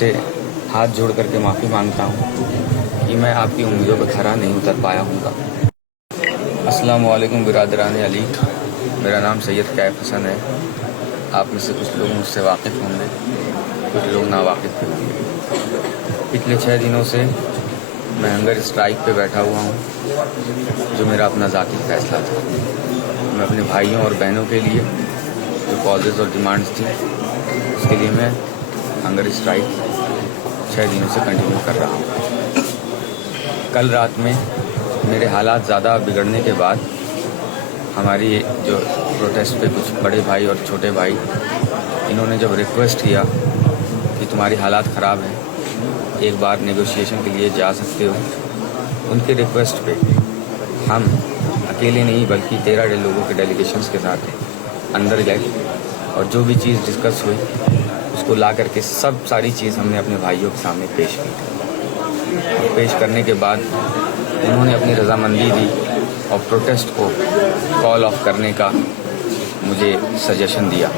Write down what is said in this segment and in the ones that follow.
आपसे हाथ जोड़ करके माफ़ी मांगता हूँ कि मैं आपकी उम्मीदों पर खरा नहीं उतर पाया हूँगा। अस्सलाम वालेकुम बिरादरान अली, मेरा नाम सैयद कैफ हसन है। आप में से कुछ लोग मुझसे वाकिफ़ होंगे, कुछ लोग नावाकिफ़ भी होंगे। पिछले 6 दिनों से मैं हंगर स्ट्राइक पे बैठा हुआ हूँ, जो मेरा अपना ज़ाती फ़ैसला था। मैं अपने भाइयों और बहनों के लिए जो कॉजेज़ और डिमांड्स थी, उसके लिए मैं हंगर स्ट्राइक 6 दिनों से कंटिन्यू कर रहा हूँ। कल रात में मेरे हालात ज़्यादा बिगड़ने के बाद हमारी जो प्रोटेस्ट पे कुछ बड़े भाई और छोटे भाई, इन्होंने जब रिक्वेस्ट किया कि तुम्हारी हालात ख़राब हैं, एक बार नेगोशिएशन के लिए जा सकते हो, उनके रिक्वेस्ट पे हम अकेले नहीं बल्कि 13 लोगों के डेलीगेशंस के साथ अंदर गए और जो भी चीज़ डिस्कस हुई उसको ला करके सब सारी चीज़ हमने अपने भाइयों के सामने पेश की। पेश करने के बाद उन्होंने अपनी रजामंदी दी और प्रोटेस्ट को कॉल ऑफ करने का मुझे सजेशन दिया,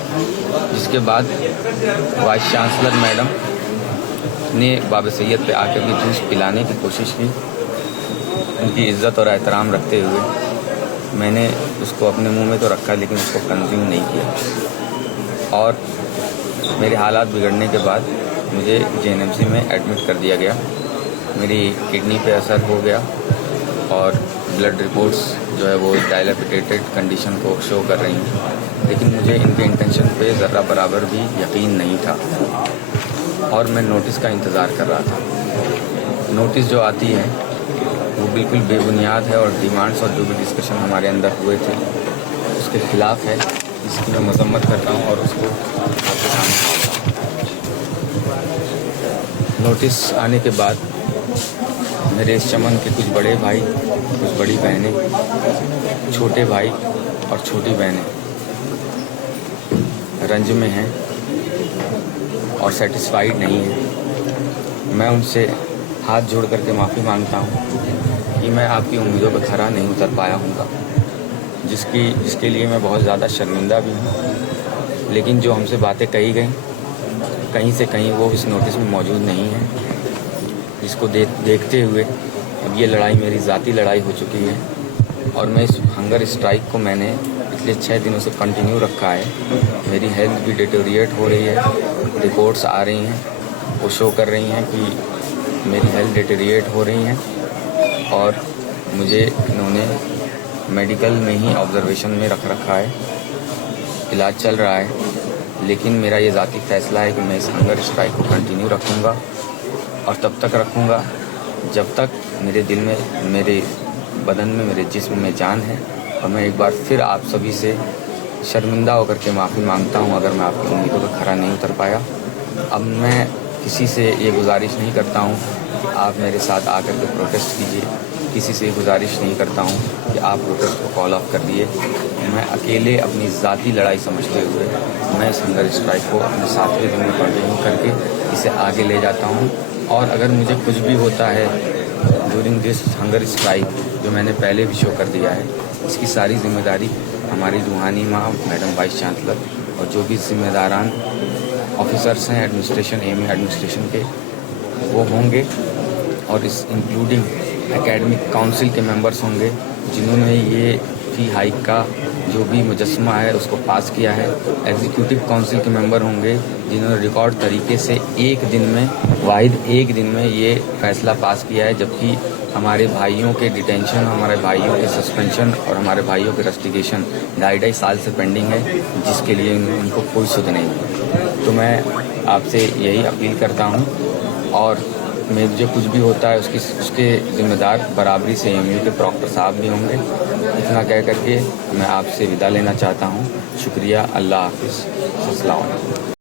जिसके बाद वाइस चांसलर मैडम ने बाबा सैयद पे आकर के जूस पिलाने की कोशिश की। उनकी इज़्ज़त और एहतराम रखते हुए मैंने उसको अपने मुंह में तो रखा, लेकिन उसको कंज्यूम नहीं किया और मेरे हालात बिगड़ने के बाद मुझे जेएनएमसी में एडमिट कर दिया गया। मेरी किडनी पे असर हो गया और ब्लड रिपोर्ट्स जो है वो डायलिपिटेटेड कंडीशन को शो कर रही हैं, लेकिन मुझे इनके इंटेंशन पे ज़रा बराबर भी यकीन नहीं था और मैं नोटिस का इंतज़ार कर रहा था। नोटिस जो आती है वो बिल्कुल बेबुनियाद है और डिमांड्स और जो भी डिस्कशन हमारे अंदर हुए थे उसके ख़िलाफ़ है, इसकी मैं मज़म्मत करता हूँ और उसको आपके सामने नोटिस आने के बाद मेरे इस चमन के कुछ बड़े भाई, कुछ बड़ी बहनें, छोटे भाई और छोटी बहनें रंज में हैं और सेटिस्फाइड नहीं हैं। मैं उनसे हाथ जोड़ करके माफ़ी मांगता हूँ कि मैं आपकी उम्मीदों पर खरा नहीं उतर पाया हूँगा, जिसके लिए मैं बहुत ज़्यादा शर्मिंदा भी हूँ। लेकिन जो हमसे बातें कही गई कहीं से कहीं वो इस नोटिस में मौजूद नहीं है, जिसको देखते हुए अब ये लड़ाई मेरी ज़ाती लड़ाई हो चुकी है और मैं इस हंगर स्ट्राइक को मैंने पिछले 6 दिनों से कंटिन्यू रखा है। मेरी हेल्थ भी डिटेरिएट हो रही है, रिपोर्ट्स आ रही हैं, वो शो कर रही हैं कि मेरी हेल्थ डिटेरिएट हो रही हैं और मुझे इन्होंने मेडिकल में ही ऑब्जर्वेशन में रख रखा है, इलाज चल रहा है। लेकिन मेरा ये ज़ाती फ़ैसला है कि मैं इस हंगर स्ट्राइक को कंटिन्यू रखूँगा और तब तक रखूँगा जब तक मेरे दिल में, मेरे बदन में, मेरे जिस्म में जान है। और मैं एक बार फिर आप सभी से शर्मिंदा होकर के माफ़ी मांगता हूँ अगर मैं आपकी उम्मीदों पर खरा नहीं उतर पाया। अब मैं किसी से ये गुजारिश नहीं करता हूँ कि आप मेरे साथ आकर के प्रोटेस्ट कीजिए, किसी से गुजारिश नहीं करता हूँ कि आप प्रोटेस्ट को कॉल ऑफ कर दिए। मैं अकेले अपनी ज़ाती लड़ाई समझते हुए मैं इस हंगर स्ट्राइक को अपने 7वें दिन में कंटिन्यू करके इसे आगे ले जाता हूँ। और अगर मुझे कुछ भी होता है ड्यूरिंग दिस हंगर स्ट्राइक, जो मैंने पहले भी शो कर दिया है, इसकी सारी जिम्मेदारी हमारी रूहानी माँ मैडम वाइस चांसलर और जो भी जिम्मेदारान ऑफिसर्स हैं एडमिनिस्ट्रेशन, एम एडमिनिस्ट्रेशन के, वो होंगे और इस इंक्लूडिंग एकेडमिक काउंसिल के मेंबर्स होंगे जिन्होंने ये फ़ी हाइक का जो भी मुजस्मा है उसको पास किया है। एग्जीक्यूटिव काउंसिल के मेंबर होंगे जिन्होंने रिकॉर्ड तरीके से एक दिन में ये फ़ैसला पास किया है, जबकि हमारे भाइयों के डिटेंशन, हमारे भाइयों के सस्पेंशन और हमारे भाइयों के रस्टिगेशन 2.5 साल से पेंडिंग है, जिसके लिए उनको कोई सुध नहीं। तो मैं आपसे यही अपील करता हूँ और मुझे कुछ भी होता है उसके ज़िम्मेदार बराबरी से एमयू के प्रॉक्टर साहब भी होंगे। इतना कह करके मैं आपसे विदा लेना चाहता हूँ। शुक्रिया। अल्लाह हाफ़िज़। अस्सलाम वालेकुम।